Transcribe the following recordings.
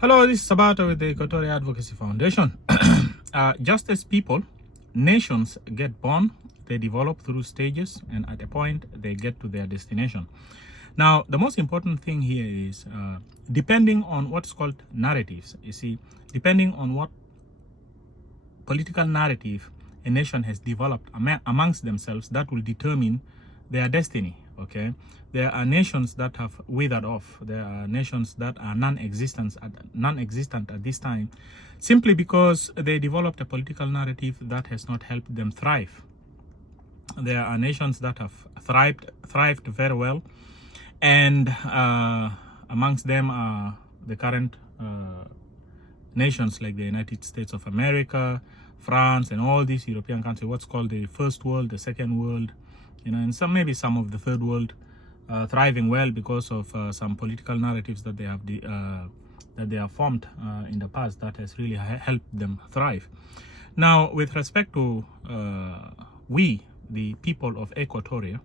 Hello, this is Sabata with the Equatorial Advocacy Foundation. Just as people, nations get born, they develop through stages, and at a point, they get to their destination. Now, the most important thing here is depending on what's called narratives. You see, depending on what political narrative a nation has developed amongst themselves, that will determine their destiny. Okay, there are nations that have withered off. There are nations that are non-existent at this time, simply because they developed a political narrative that has not helped them thrive. There are nations that have thrived very well, and amongst them are the current nations like the United States of America, France, and all these European countries, what's called the first world, the second world, and maybe some of the third world, thriving well because of some political narratives that they have formed in the past that has really helped them thrive. Now, with respect to we, the people of Equatoria,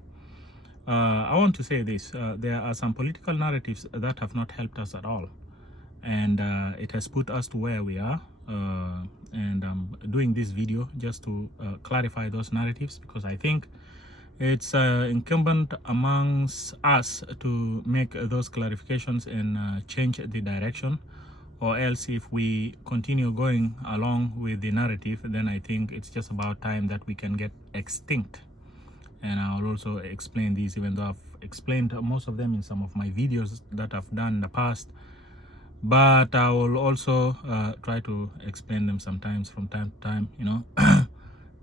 I want to say this: there are some political narratives that have not helped us at all, and it has put us to where we are. And I'm doing this video just to clarify those narratives, because I think it's incumbent amongst us to make those clarifications and change the direction, or else if we continue going along with the narrative, then I think it's just about time that we can get extinct. And I'll also explain these, even though I've explained most of them in some of my videos that I've done in the past, but I will also try to explain them sometimes from time to time,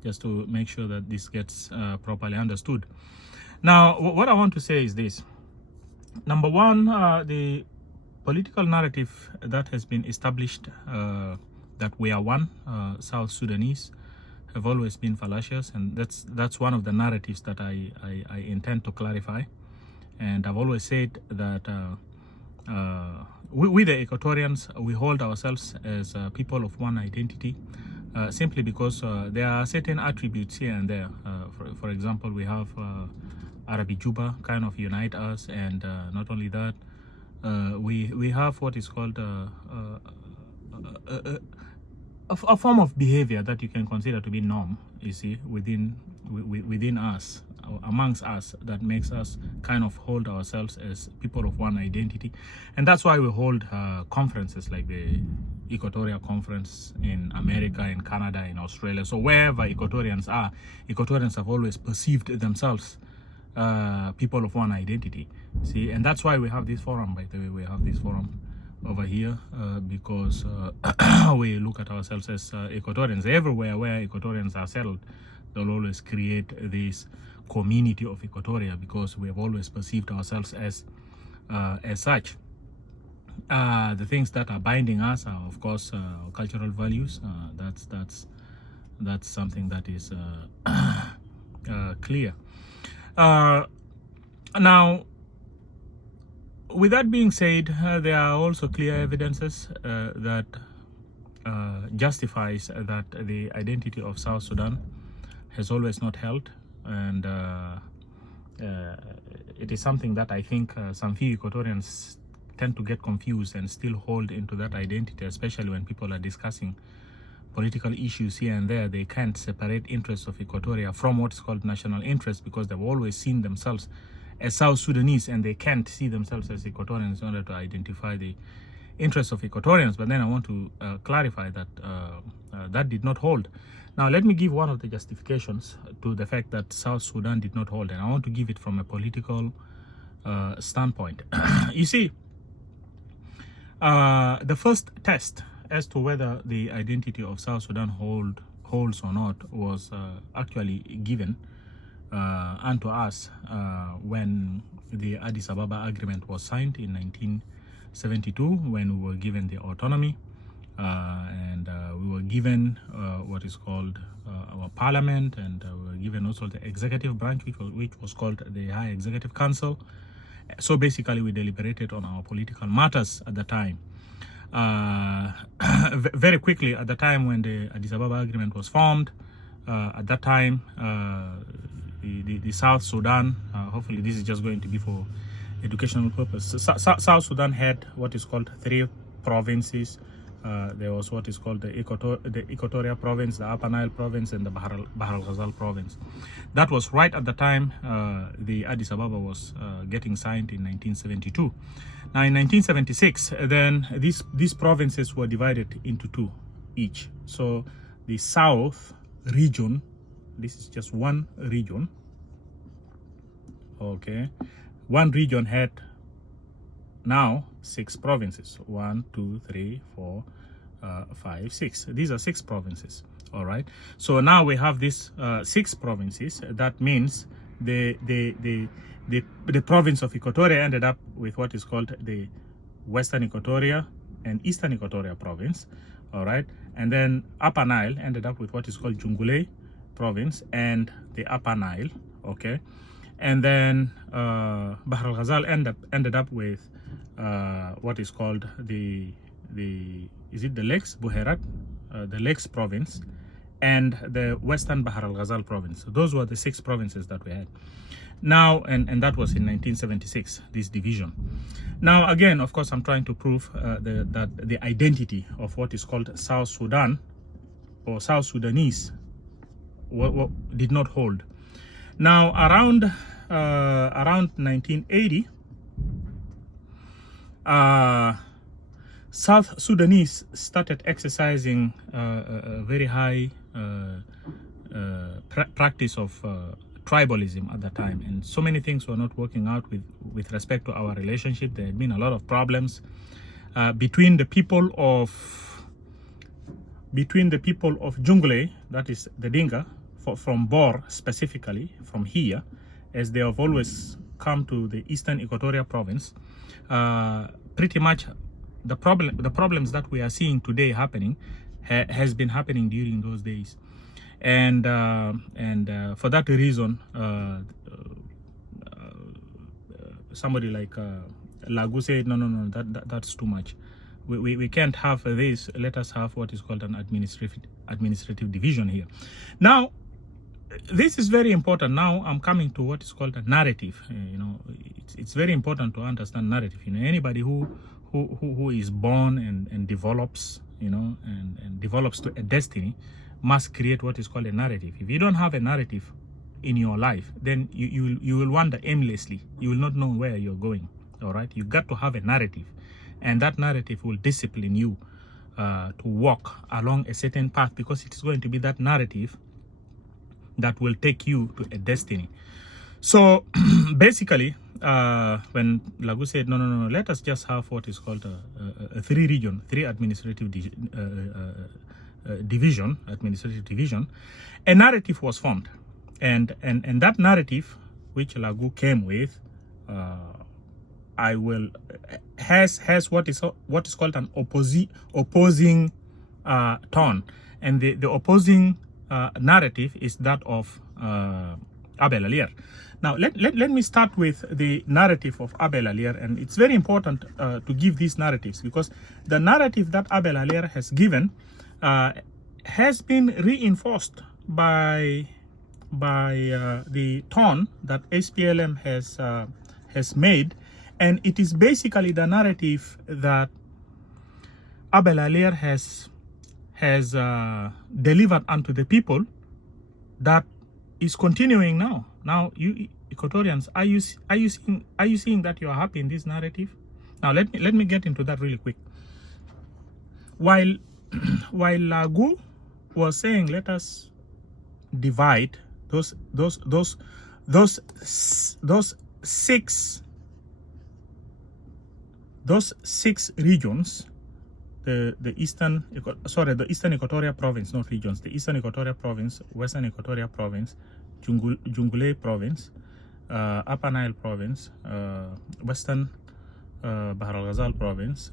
just to make sure that this gets properly understood. Now, what I want to say is this. Number one, the political narrative that has been established, that we are one South Sudanese, have always been fallacious, and that's one of the narratives that I intend to clarify. And I've always said that we the Equatorians, we hold ourselves as people of one identity, simply because there are certain attributes here and there. For example, we have Arabi Juba kind of unite us, and not only that, we have what is called a form of behavior that you can consider to be norm, you see, within us, amongst us, that makes us kind of hold ourselves as people of one identity. And that's why we hold conferences like the Equatorial Conference in America, in Canada, in Australia. So wherever Equatorians are, Equatorians have always perceived themselves people of one identity. See, and that's why we have this forum. By the way, we have this forum over here because we look at ourselves as Equatorians. Everywhere where Equatorians are settled, they'll always create this community of Equatoria, because we have always perceived ourselves as such. The things that are binding us are, of course, cultural values. That's something that is clear. Now, with that being said, there are also clear evidences that justifies that the identity of South Sudan has always not held, and it is something that I think some few Equatorians tend to get confused and still hold into that identity, especially when people are discussing political issues here and there. They can't separate interests of Equatoria from what's called national interest, because they've always seen themselves as South Sudanese, and they can't see themselves as Equatorians in order to identify the interests of Equatorians. But then I want to clarify that that did not hold. Now, let me give one of the justifications to the fact that South Sudan did not hold, and I want to give it from a political standpoint. You see, the first test as to whether the identity of South Sudan holds or not was actually given unto us when the Addis Ababa Agreement was signed in 1972, when we were given the autonomy, and we were given what is called our parliament, and we were given also the executive branch, which was called the High Executive Council. So basically, we deliberated on our political matters at the time. Very quickly, at the time when the Addis Ababa Agreement was formed, at that time, the South Sudan, hopefully this is just going to be for educational purpose. South Sudan had what is called three provinces. There was what is called the Equatoria province, the Upper Nile province, and the Bahr al Ghazal province. That was right at the time the Addis Ababa was getting signed in 1972. Now in 1976, then these provinces were divided into two each. So the south region, this is just one region, okay, one region had now 6 provinces. 1, 2, 3, 4, 5, 6. These are 6 provinces. All right. So now we have these 6 provinces. That means the province of Equatoria ended up with what is called the Western Equatoria and Eastern Equatoria province. All right. And then Upper Nile ended up with what is called Jungule province and the Upper Nile. Okay. And then Bahr al Ghazal ended up with what is called the Lakes Buherat, the Lakes province, and the Western Bahr al Ghazal province. So those were the 6 provinces that we had. Now, and that was in 1976, this division. Now, again, of course, I'm trying to prove that the identity of what is called South Sudan or South Sudanese did not hold. Now, around 1980, South Sudanese started exercising a very high practice of tribalism at the time, and so many things were not working out with respect to our relationship. There had been a lot of problems between the people of Jungule, that is the Dinka, from Bor specifically, from here, as they have always come to the Eastern Equatoria province. Pretty much the problems that we are seeing today happening has been happening during those days, and for that reason, somebody like Lagu said, no, that's too much. We can't have this. Let us have what is called an administrative division here. Now, this is very important. Now I'm coming to what is called a narrative. It's very important to understand narrative. Anybody who is born and develops, and develops to a destiny, must create what is called a narrative. If you don't have a narrative in your life, then you will wander aimlessly. You will not know where you're going. All right, you got to have a narrative, and that narrative will discipline you to walk along a certain path, because it is going to be that narrative that will take you to a destiny. So basically, when Lagu said, no, let us just have what is called a 3 administrative division, a narrative was formed, and that narrative which Lagu came with, has what is called an opposing tone, and the opposing narrative is that of Abel Alier. Now, let me start with the narrative of Abel Alier, and it's very important to give these narratives, because the narrative that Abel Alier has given has been reinforced by the tone that SPLM has made, and it is basically the narrative that Abel Alier has delivered unto the people that is continuing now. Now, you Equatorians, are you seeing that you are happy in this narrative? Now, let me get into that really quick. While Lagu was saying, let us divide those six regions, the Eastern Equatoria province, not regions, the Eastern Equatoria province, Western Equatoria province, Jungule province, Upper Nile province, Western Bahr al Ghazal province,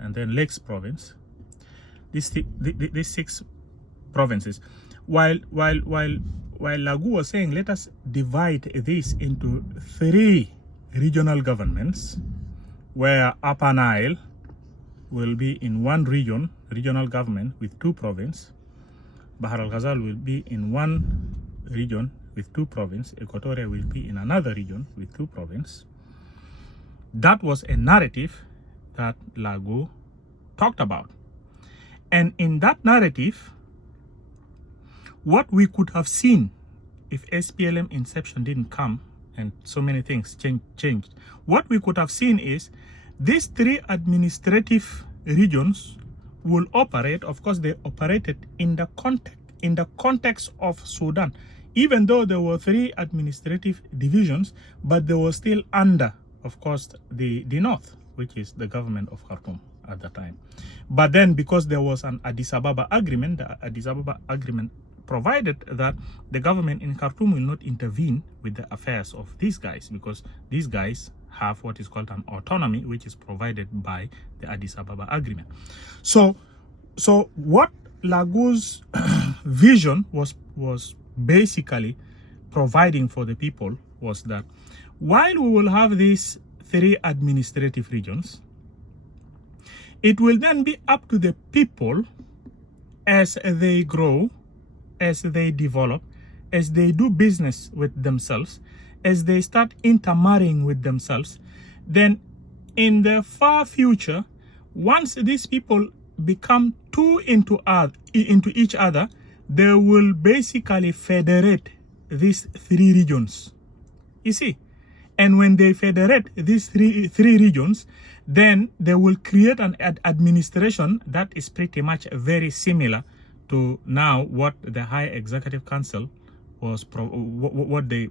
and then Lakes province. These 6 provinces. While Lagu was saying, let us divide this into 3 regional governments, where Upper Nile will be in one regional government with 2 provinces. Bahr al Ghazal will be in one region with 2 provinces. Equatoria will be in another region with 2 provinces. That was a narrative that Lagu talked about. And in that narrative, what we could have seen if SPLM inception didn't come and so many things changed, what we could have seen is these three administrative regions will operate. Of course, they operated in the context of Sudan, even though there were three administrative divisions, but they were still under, of course, the North, which is the government of Khartoum at the time. But then, because there was an Addis Ababa agreement, the Addis Ababa agreement provided that the government in Khartoum will not intervene with the affairs of these guys, because these guys have what is called an autonomy, which is provided by the Addis Ababa agreement. So what Lagu's vision was basically providing for the people was that while we will have these three administrative regions, it will then be up to the people as they grow, as they develop, as they do business with themselves, as they start intermarrying with themselves. Then in the far future, once these people become too into each other, they will basically federate these three regions. You see, and when they federate these three regions, then they will create an administration that is pretty much very similar to now what the High Executive Council was what the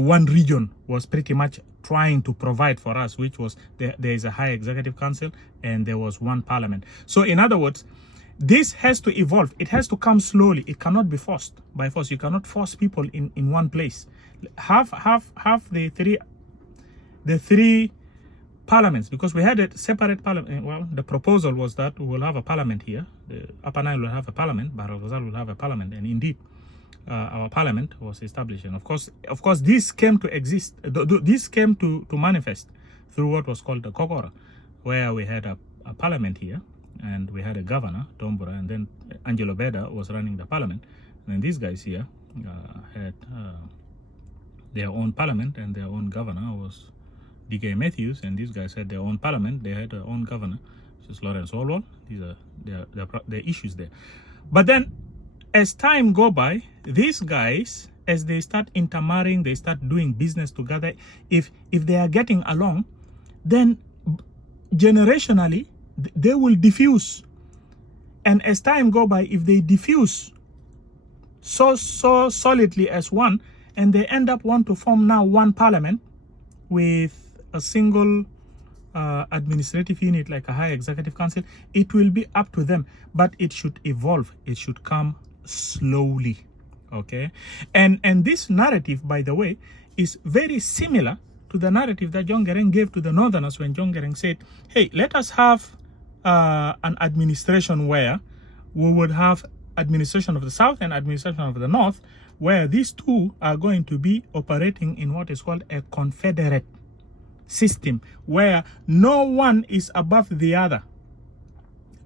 one region was pretty much trying to provide for us, which was there is a High Executive Council and there was one parliament. So in other words, this has to evolve. It has to come slowly. It cannot be forced by force. You cannot force people in one place. Have the three parliaments, because we had a separate parliament. Well, the proposal was that we will have a parliament here. The Upper Nile will have a parliament, Bahr el Ghazal will have a parliament, and indeed, our parliament was established. And of course, this came to exist. This came to manifest through what was called the Kokora, where we had a parliament here, and we had a governor, Tombora, and then Angelo Beda was running the parliament. And then these guys here had their own parliament, and their own governor was D.K. Matthews, and these guys had their own parliament. They had their own governor, which is Lawrence Orwell. These are their issues there. But then, as time go by, these guys, as they start intermarrying, they start doing business together. If they are getting along, then generationally they will diffuse. And as time go by, if they diffuse so solidly as one, and they end up want to form now one parliament with a single administrative unit like a High Executive Council, it will be up to them. But it should evolve. It should come slowly. Okay? And this narrative, by the way, is very similar to the narrative that John Garang gave to the Northerners when John Garang said, hey, let us have an administration where we would have administration of the South and administration of the North, where these two are going to be operating in what is called a confederate system, where no one is above the other.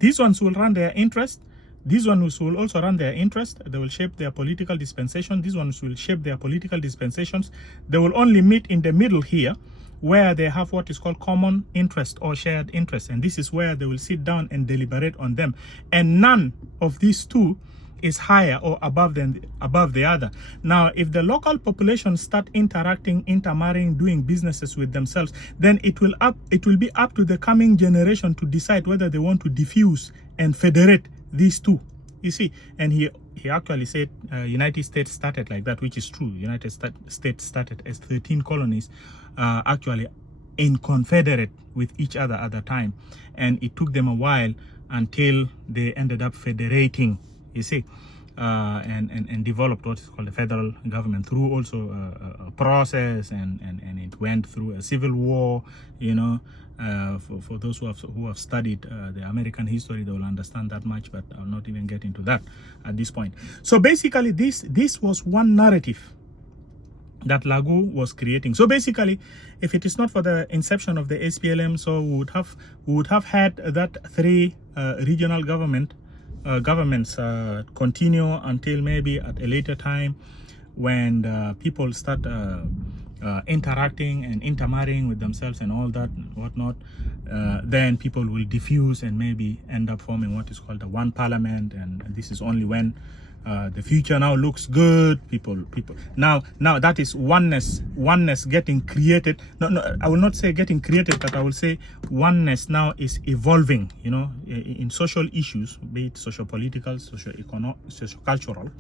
These ones will run their interest. These ones will also run their interest. They will shape their political dispensation. These ones will shape their political dispensations. They will only meet in the middle here, where they have what is called common interest or shared interest. And this is where they will sit down and deliberate on them. And none of these two is higher or above the other. Now, if the local population start interacting, intermarrying, doing businesses with themselves, then it will be up to the coming generation to decide whether they want to diffuse and federate these two. You see, and he actually said United States started like that, which is true. United States started as 13 colonies, actually in confederate with each other at the time, and it took them a while until they ended up federating. You see, and developed what is called the federal government through also a process, and it went through a civil war. You know, for those who have studied the American history, they will understand that much, but I'll not even get into that at this point. So basically, this was one narrative that Lagu was creating. So basically, if it is not for the inception of the SPLM, so we would have had that three regional governments continue until maybe at a later time when people start interacting and intermarrying with themselves and all that and whatnot, then people will diffuse and maybe end up forming what is called a one parliament. And this is only when the future now looks good. People now that is oneness getting created. No, I will not say getting created, but I will say oneness now is evolving, you know, in social issues, be it socio-political, socio-cultural,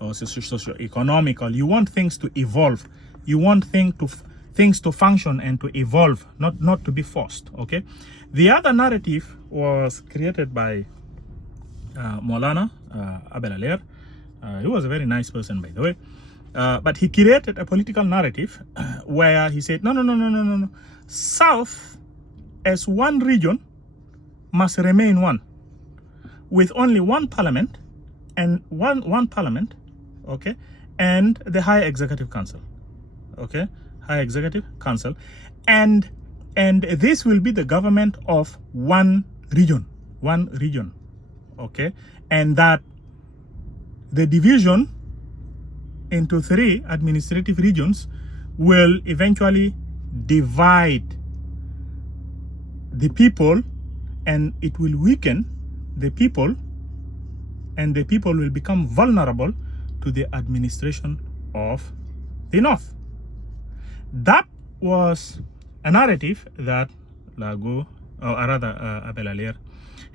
or socio-economical. You want things to evolve. You want things to function and to evolve, not to be forced. Okay. The other narrative was created by Maulana Abel Alier. He was a very nice person, by the way. But he created a political narrative where he said, no. South as one region must remain one, with only one parliament and one parliament, okay, and the High Executive Council, okay, High Executive Council, and this will be the government of one region, okay, and that the division into 3 administrative regions will eventually divide the people, and it will weaken the people, and the people will become vulnerable to the administration of the North. That was a narrative that Lago, or rather Abel Alier,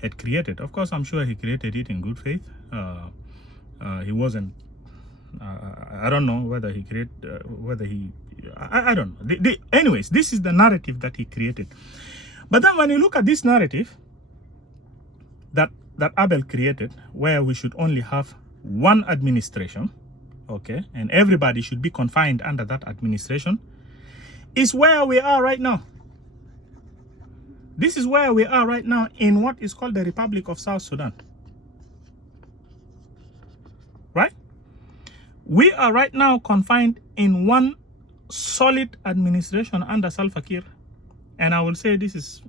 had created. Of course, I'm sure he created it in good faith. He wasn't. I don't know whether he created, I don't know. Anyways, this is the narrative that he created. But then when you look at this narrative that Abel created, where we should only have one administration, okay, and everybody should be confined under that administration, is where we are right now. This is where we are right now in what is called the Republic of South Sudan. Right? We are right now confined in one solid administration under Salva Kiir. And I will say this is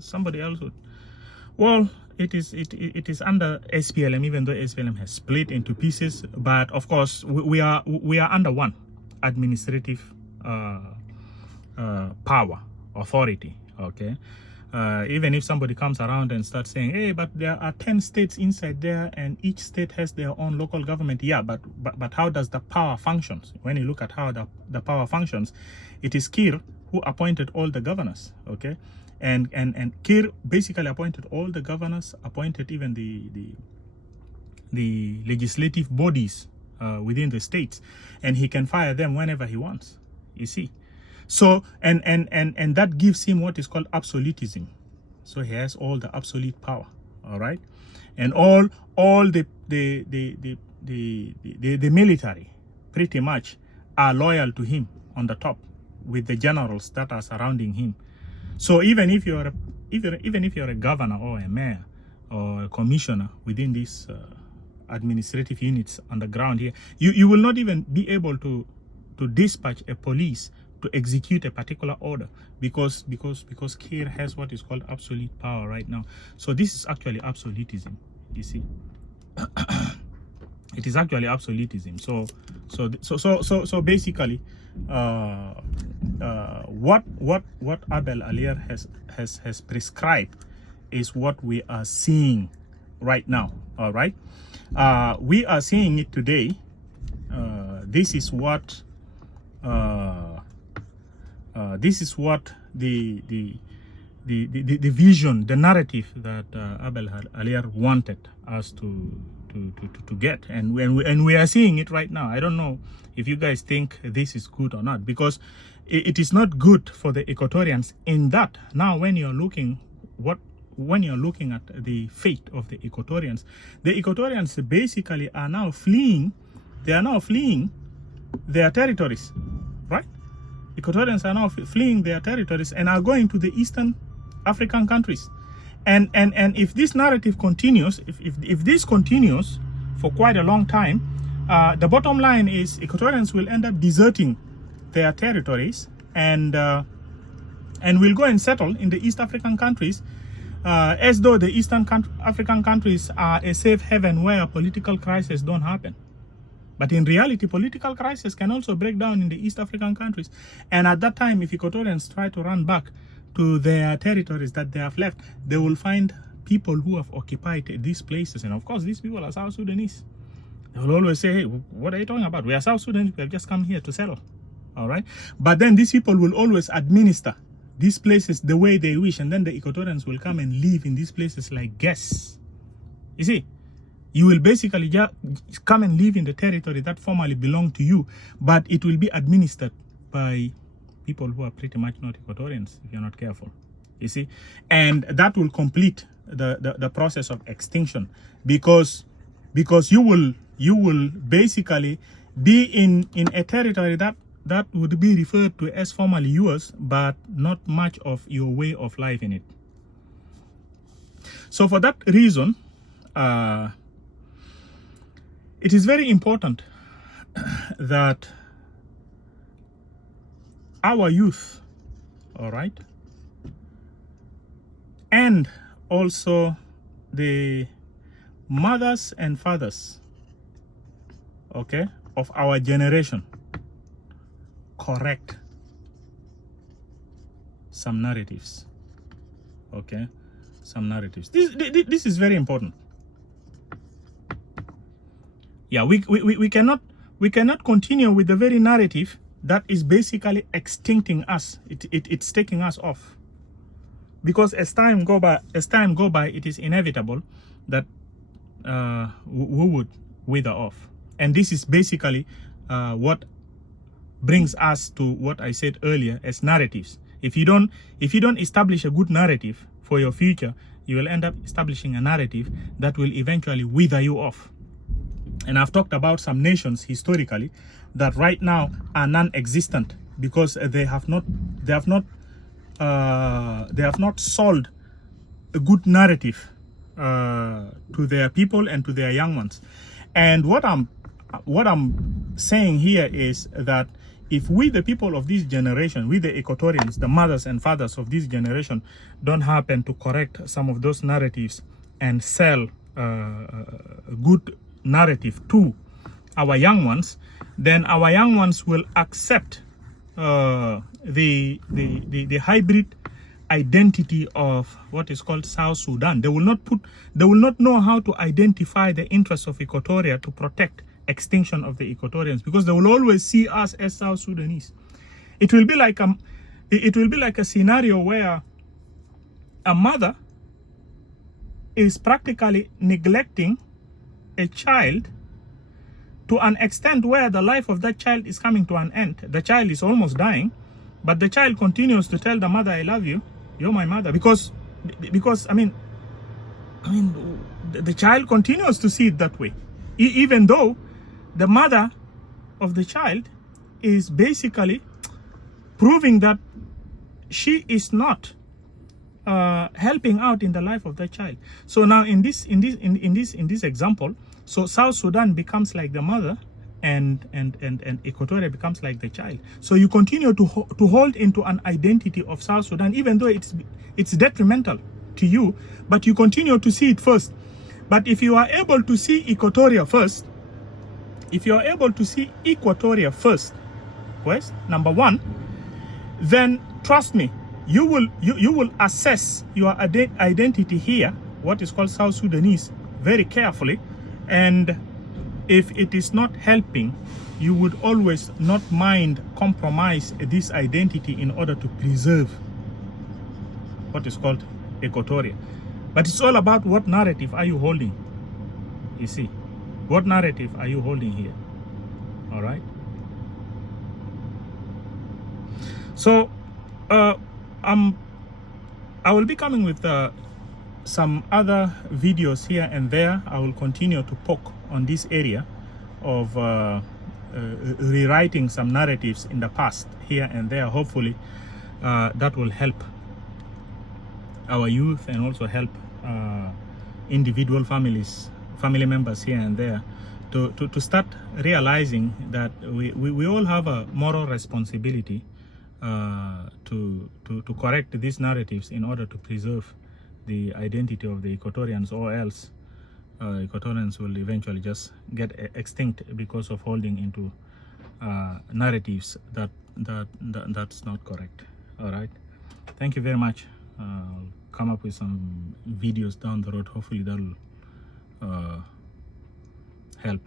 somebody else would. Well, it is under SPLM, even though SPLM has split into pieces. But of course, we are under one administrative power, authority. Okay. Even if somebody comes around and starts saying, hey, but there are 10 states inside there and each state has their own local government. Yeah, but how does the power functions? When you look at how the power functions, it is Kiir who appointed all the governors, okay? And Kiir basically appointed all the governors, appointed even the legislative bodies within the states, and he can fire them whenever he wants, you see. So and that gives him what is called absolutism. So he has all the absolute power, all right, and all the military pretty much are loyal to him on the top, with the generals that are surrounding him. So even if you're a governor or a mayor or a commissioner within these administrative units on the ground here, you will not even be able to dispatch a police to execute a particular order because Kiir has what is called absolute power right now. So this is actually absolutism, you see. It is actually absolutism. So basically, what Abel Alier has prescribed is what we are seeing right now. All right, we are seeing it today. This is what the vision, the narrative that Abel Alier wanted us to get, and we are seeing it right now. I don't know if you guys think this is good or not, because it is not good for the Equatorians in that now when you're looking at the fate of the Equatorians basically are now fleeing. They are now fleeing their territories, right? Equatorians are now fleeing their territories and are going to the Eastern African countries. And if this narrative continues, if this continues for quite a long time, the bottom line is Equatorians will end up deserting their territories and will go and settle in the East African countries, as though the Eastern African countries are a safe haven where political crises don't happen. But in reality, political crisis can also break down in the East African countries. And at that time, if Equatorians try to run back to their territories that they have left, they will find people who have occupied these places. And of course, these people are South Sudanese. They will always say, hey, what are you talking about? We are South Sudanese. We have just come here to settle. All right. But then these people will always administer these places the way they wish. And then the Equatorians will come and live in these places like guests. You see, you will basically just come and live in the territory that formerly belonged to you, but it will be administered by people who are pretty much not Equatorians if you're not careful. You see, and that will complete the process of extinction, because you will basically be in a territory that would be referred to as formerly yours, but not much of your way of life in it. So for that reason, it is very important that our youth, all right, and also the mothers and fathers, okay, of our generation, correct some narratives, okay, some narratives. This is very important. Yeah, we cannot continue with the very narrative that is basically extincting us. It's taking us off, because as time go by, it is inevitable that we would wither off. And this is basically what brings us to what I said earlier as narratives. If you don't establish a good narrative for your future, you will end up establishing a narrative that will eventually wither you off. And I've talked about some nations historically that right now are non-existent because they have not sold a good narrative to their people and to their young ones. And what I'm saying here is that if we, the people of this generation, we the Equatorians, the mothers and fathers of this generation, don't happen to correct some of those narratives and sell a good narrative to our young ones, then our young ones will accept the hybrid identity of what is called South Sudan. They will not know how to identify the interests of Equatoria to protect extinction of the Equatorians, because they will always see us as South Sudanese. It will be like a scenario where a mother is practically neglecting a child to an extent where the life of that child is coming to an end. The child is almost dying, but the child continues to tell the mother, I love you, you're my mother, because I mean the child continues to see it that way, even though the mother of the child is basically proving that she is not helping out in the life of that child. So now in this example, so South Sudan becomes like the mother, and Equatoria becomes like the child. So you continue to hold into an identity of South Sudan, even though it's detrimental to you, but you continue to see it first. But if you are able to see Equatoria first, number one, then trust me, you will assess your identity here, what is called South Sudanese, very carefully. And if it is not helping, you would always not mind compromise this identity in order to preserve what is called Equatoria. But it's all about what narrative are you holding. You see, what narrative are you holding here? All right. So I will be coming with some other videos here and there. I will continue to poke on this area of rewriting some narratives in the past here and there. Hopefully that will help our youth and also help individual family members here and there to start realizing that we all have a moral responsibility to correct these narratives in order to preserve the identity of the Equatorians, or else Equatorians will eventually just get extinct because of holding into narratives that's not correct. All right, thank you very much. I'll come up with some videos down the road. Hopefully that'll help.